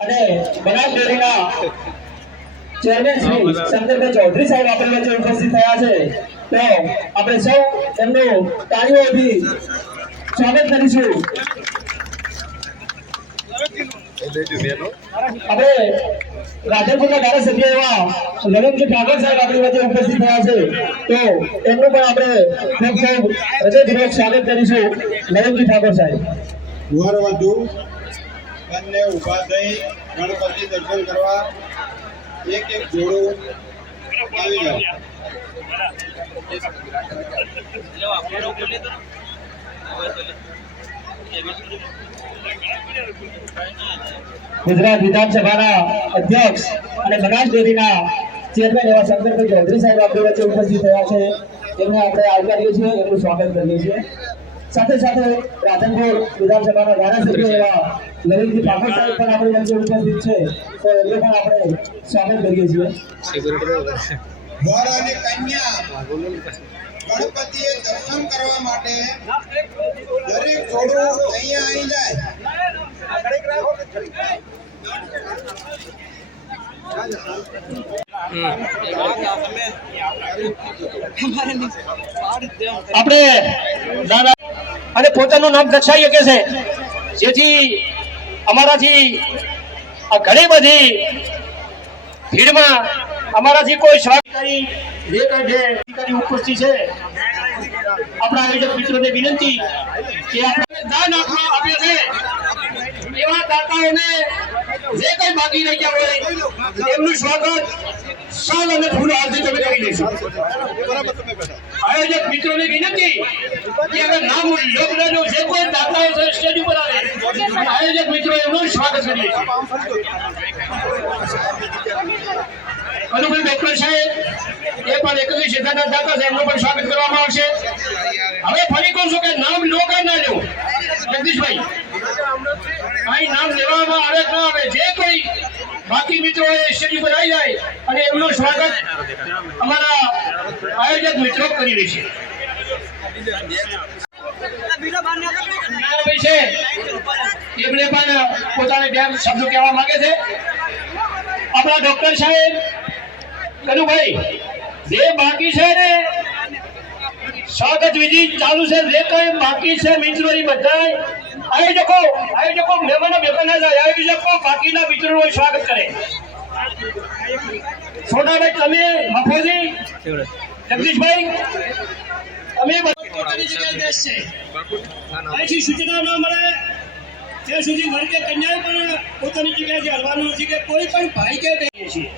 અને બનાસ ડેરીના ચેરમેન શ્રી શંકરભાઈ ચૌધરી સાહેબ આપણી વચ્ચે ઉપસ્થિત થયા છે, તો આપણે સૌ એમનું તાળીઓથી સ્વાગત કરીશું। આપણે રાધનપુરના ધારાસભ્ય એવા નરેન્દ્ર ઠાકોર સાહેબ આપણી વચ્ચે ઉપસ્થિત થયા છે, તો એમનું પણ આપણે ખૂબ ખૂબ હૃદયપૂર્વક સ્વાગત કરીશું। નરેન્દ્ર ઠાકોર સાહેબ વરવધુ બંને ઊભા થઈ ગણપતિ દર્શન કરવા એક એક જોડું આવી જાઓ। ગુજરાત વિધાનસભાના અધ્યક્ષ અને બનાસ ડેરીના ચેરમેન એવા શંકરભાઈ ચૌધરી સાહેબ આપણી વચ્ચે ઉપસ્થિત થયા છે, એમને આપણે આવકારીએ છીએ, એમનું સ્વાગત કરીએ છીએ। સાથે સાથે રાધનપુર વિધાનસભાના ધારાસભ્ય એવા નરેન્દ્ર ઠાકોર સાહેબ પણ આપણી વચ્ચે ઉપસ્થિત છે, તો એમને પણ આપણે સ્વાગત કરીએ છીએ। વર અને કન્યા ગણપતિએ દર્શન કરવા માટે દરેક જોડું અહીંયા આવી જાય। આપણે અને પોતાનું નામ દર્શાવી શકે છે, જેથી અમારાથી ઘણી બધી ભીડમાં અમારાથી કોઈ સ્વાગતકારી જે કઈ ઉપસ્થિત છે, આપણા આયોજક મિત્રોને વિનંતી કે આપણે દાન આપીએ છે એવા દાતાઓને જે કઈ બાકી રહી ગયા હોય એમનું સ્વાગત સાલ અને ફૂલ હારથી તમે કરી લેશો। આયોજક મિત્રોને વિનંતી કે હવે નામ લોકડાનો જે કોઈ દાતાઓ છે સ્ટેજ ઉપર આવે, આયોજક મિત્રો એમનું સ્વાગત કરીએ છીએ। અનુભાઈ ડોક્ટર સાહેબ એ પણ એકત્રીસ સિદ્ધાંત દાતા છે, એમનું પણ સ્વાગત કરવામાં આવશે। હવે ફરી કહું છું કે નામ લોકા ના લેવું, જગદીશભાઈ અહીં નામ લેવામાં આવે ન આવે, જે કોઈ બાકી મિત્રો સ્ટેજ ઉપર આવી જાય અને એમનું સ્વાગત અમારા આયોજક મિત્રો કરી લેશે। એમને પણ પોતાને બે શબ્દો કહેવા માંગે છે। આપણા ડોક્ટર સાહેબ કનુભાઈ જે બાકી છે ને સ્વાગત વિધિ ચાલુ છે, જે કઈ બાકી છે મિત્રો બધા આયોજકો મહેમાનો ભેગા ના જાય, આયોજકો બાકીના મિત્રોનું સ્વાગત કરે। છોટાભાઈ તમે મફોજી જગદીશભાઈ તમે પોતાની જગ્યાએ બેસશે, અહીંથી સૂચના ન મળે ત્યાં સુધી વર્ગ કે કન્યાએ પણ પોતાની જગ્યાએથી હલવાનું નથી કે કોઈ પણ ભાઈ કે બેસીએ છીએ।